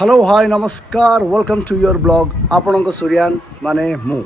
Hello hi नमस्कार welcome to your blog आपण सूर्यान माने मु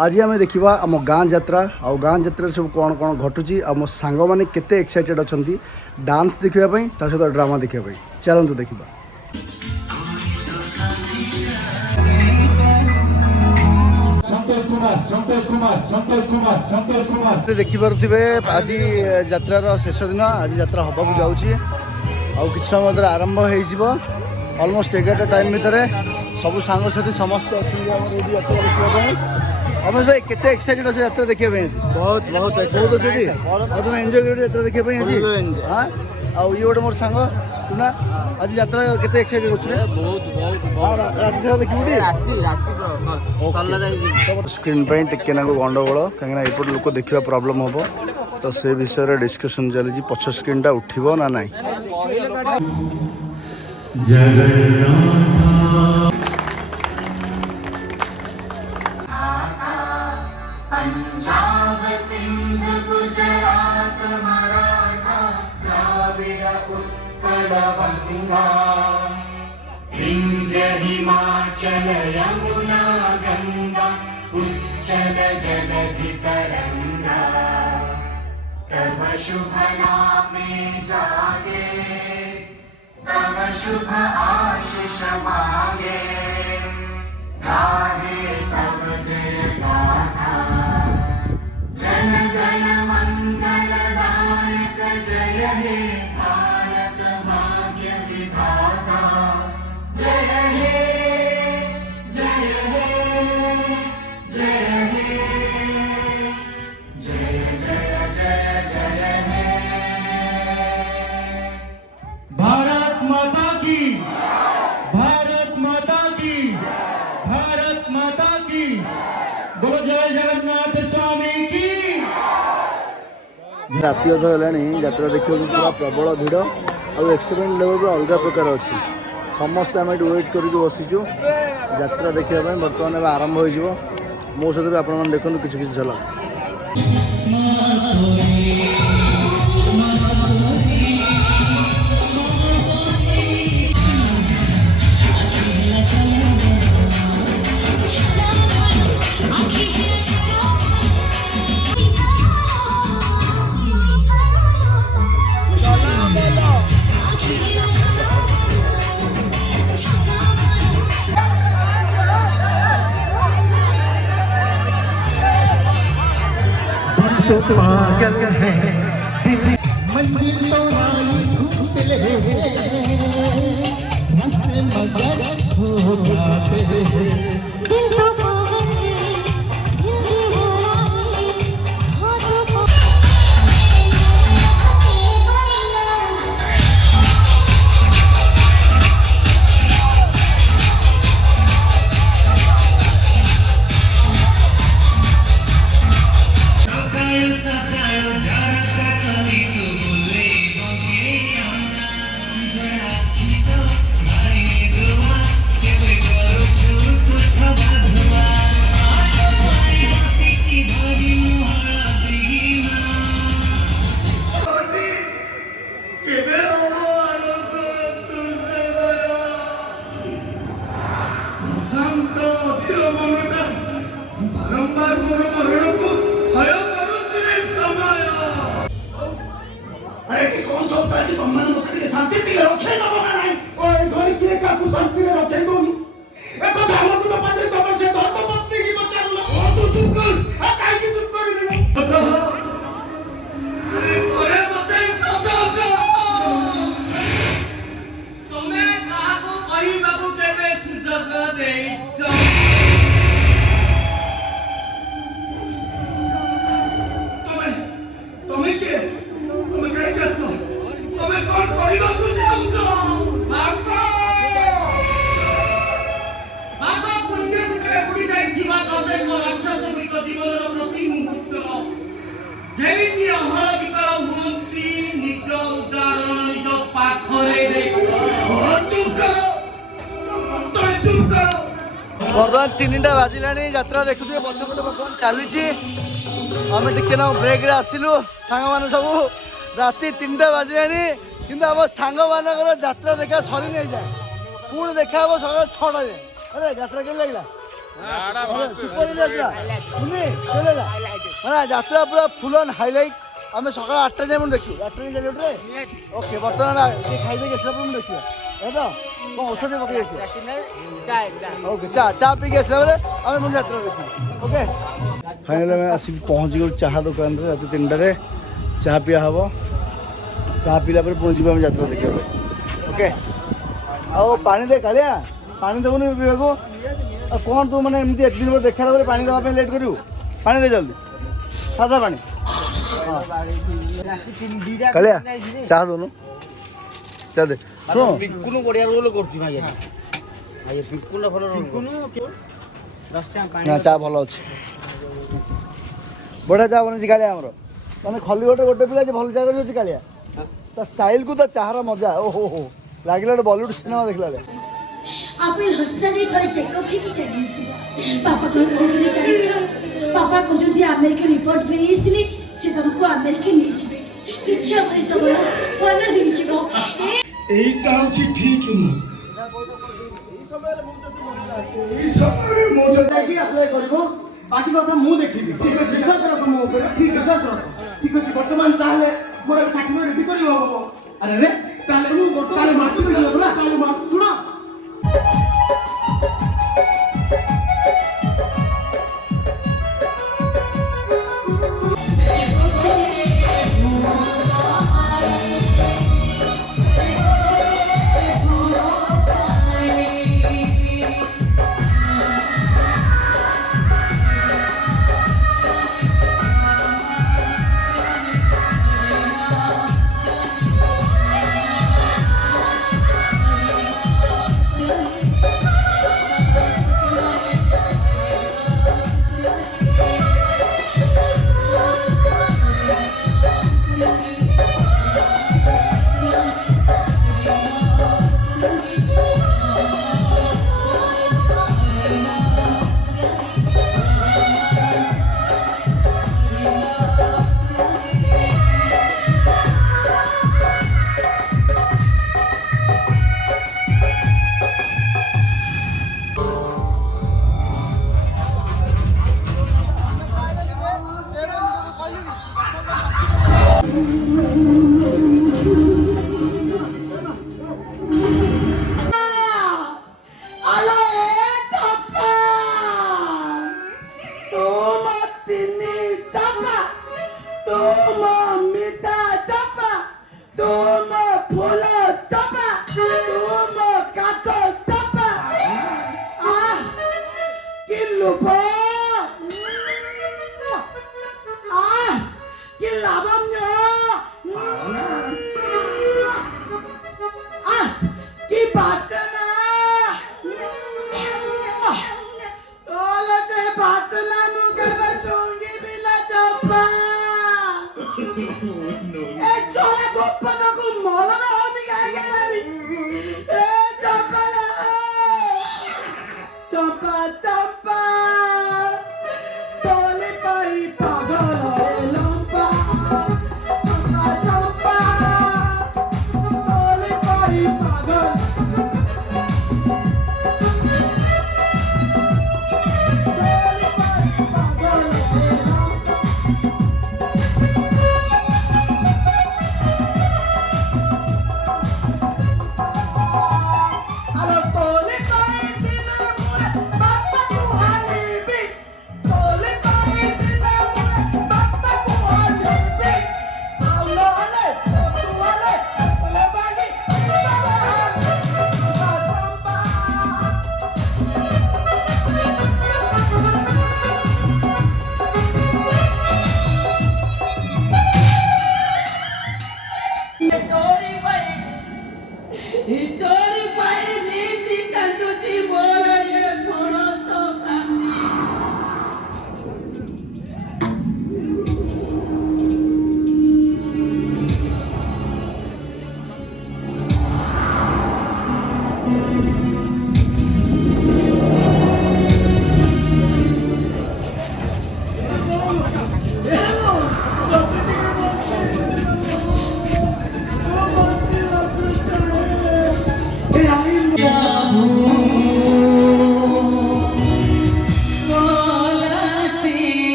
आज आम देखा आम गाँ यात्रा आ गाँ यात्रा सब कौन कौन घटुची आम सांग मैंने केते एक्साइटेड अच्छा डांस देखापी ता सहित ड्रामा देखापी चलतु देखा। देखिपे आज यात्रार शेष दिन आज यात्रा हवाक जाऊँगी आ कि समय आरंभ हो अलमोस्ट 11टा टाइम भितर सब सांगसाथी समस्त अच्छे रमेश भाई केते एक्साइटेड अच्छे यात्रा देखा बहुत बहुत अच्छे तुम एंजॉय कर यात्रा देखा हाँ आउ ये गोटे मोर सांग तुना आज यात्रा केते एक्साइटेड अच्छे स्क्रीन पर टिके ना गंडगोल कहीं एपट लोक देखा प्रॉब्लम हम तो से विषय डिस्कशन चली पछ स्क्रीन टा उठिबो ना नहीं। पंजाब सिंध गुजरात मराठा द्राविड़ उत्कल बंगा विंध्य हिमाचल यमुना गंगा उच्चल जलधि तरंगा तव शुभ नामे जागे तव शुभ आशीष मांगे गाहे तव जय गाथा जन गण मंगल दायक जय हे भारत भाग्य विधाता जय हे जय हे जय हे जय जय जय जय हे भारत माता की भारत माता की भारत माता की बोलो जय जगन्नाथ स्वामी की। राति अध है यात्रा देखा पूरा प्रबल भिड़ और एक्सीडेंट लेवल अलग प्रकार अच्छी समस्ते आम ये वेट कर बसीचु यात्रा देखा बर्तमान आरंभ हो मो सहित आप देखते किसी झलक। तो पागल है मंदिर तो घूमते रास्ते मगर हो जाते दिल तो पागल बर्तमान 3टा बाजिला यात्रा देखुए पछपटे बर्तमान चली आम टे ना ब्रेक आसलु सांग मैंने सब राति 3टा बाजिला कि आम सांग मान यात्रा देखा सरी नहीं जाए पुणी देखा हे सकाल 6टा जाए अरे यात्रा केम लगे सुपर यात्रा है यात्रा पूरा फुल एंड हाइलाइट आम सकाल 8टा जाए देखिए 8टा जाए ओके बर्तमान खाई देखिए देखिए है तो कौन औषधि पकड़ ओके चा चा पी के आसला बेले आम पुणी यात्रा देखिए ओके फाइनाल आम आसिक पहुँच गलु चाह दुकान रात 3टार चाह पिया हम चाह पीला पुणी जी यात्रा देखा ओके आओ पानी दे कालिया पानी देवनी पीवा कौन तू मैंने एमती 1 दिन पर देखा पानी देवा लेट करू पानी दे जल्दी सादा पानी कालिया चाह दोनों चाह दे बिल्कुल बढ़िया रोल करछि भाई भाई बिल्कुल भलो रोल ना चाह भल अच्छे बढ़िया चाह बनी कालिया आमर मैंने खली गोटे पिला भल चाह कर कालिया ता स्टाइल को ता चाहर मजा ओहो हो लगे बॉलीवुड सिनेमा देखला आप हॉस्पिटल थोड़े चेकअप लेके चली पापा कौन कहते जानी पापा कहते अमेरिका रिपोर्ट फेरी से तुमको अमेरिका नहीं जाए किसी अपने तुम कौन नहीं जाओ এইটা হচ্ছে ঠিক নু এই সময় মজা কি अप्लाई করব বাকি কথা মু দেখিবি ঠিক আছে বিশ্বাস রাখো মু উপরে ঠিক বিশ্বাস রাখো ঠিক আছে বর্তমান তাহলে মোর সার্টিফিকেট রেডি করি হবো আরে রে তাহলে মু তাহলে মাসু কই যাব না তাহলে মাসু শুনো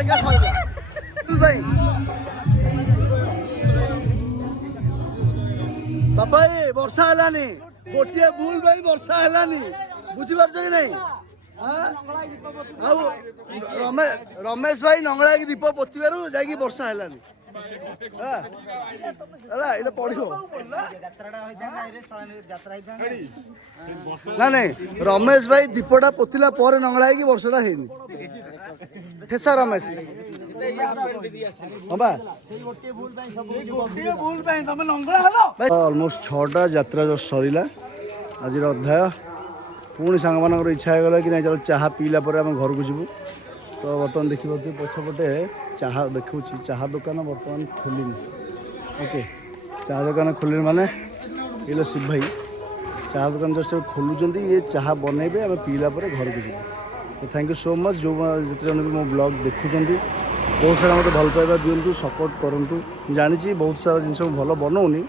देखा सइला भाई बाबा ये वर्षा हलानी गोटे भूल भाई वर्षा हलानी बुझी पारछ कि नहीं हां आउ रमेश भाई नंगला की दीप पोतिबारु जाई वर्षा हलानी এটা পড়িব না নাই রমেশ ভাই দীপটা পতিলা পরে নংলা কি বর্ষটা হয়নি ঠেসা রমেশ হবা অলমোস্ট 6টা যাত্রা সরিলা আজির অধ্যায় পুଣି ସାଙ୍ଗମାନଙ୍କର ଇଚ୍ଛା ହେଇଗଲା କି ନାଇଁ ଚାଲ ଚାହା ପିଇଲା ପରେ ଆମେ ଘରକୁ ଯିବୁ ତ ବର୍ତ୍ତମାନ ଦେଖିପାରୁଥିବେ ପଛପଟେ ଚାହା ଦେଖାଉଛି ଚାହା ଦୋକାନ ବର୍ତ୍ତମାନ ଖୋଲିନି ଓକେ ଚାହା ଦୋକାନ ଖୋଲିନି ମାନେ ଇଏ ଶିବ ଭାଇ ଚାହା ଦୋକାନ ଜଷ୍ଟ ଖୋଲୁଛନ୍ତି ଇଏ ଚାହା ବନେଇବେ ଆମେ ପିଇଲା ପରେ ଘରକୁ ଯିବୁ ତ ଥ୍ୟାଙ୍କ ୟୁ ସୋ ମଚ୍ ଯେଉଁ ଯେତେ ଜଣ ବି ମୋ ବ୍ଲଗ୍ ଦେଖୁଛନ୍ତି ବହୁତ ସାରା ମୋତେ ଭଲ ପାଇବା ଦିଅନ୍ତୁ ସପୋର୍ଟ କରନ୍ତୁ ଜାଣିଛି ବହୁତ ସାରା ଜିନିଷ ମୁଁ ଭଲ ବନଉନି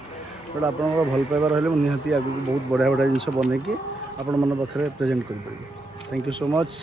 ବଟ୍ ଆପଣଙ୍କର ଭଲ ପାଇବା ରହିଲେ ମୁଁ ନିହାତି ଆଗକୁ ବହୁତ ବଢ଼ିଆ ବଢ଼ିଆ ଜିନିଷ ବନେଇକି ଆପଣମାନଙ୍କ ପାଖରେ ପ୍ରେଜେଣ୍ଟ କରିପାରିବି ଥ୍ୟାଙ୍କ ୟୁ ସୋ ମଚ୍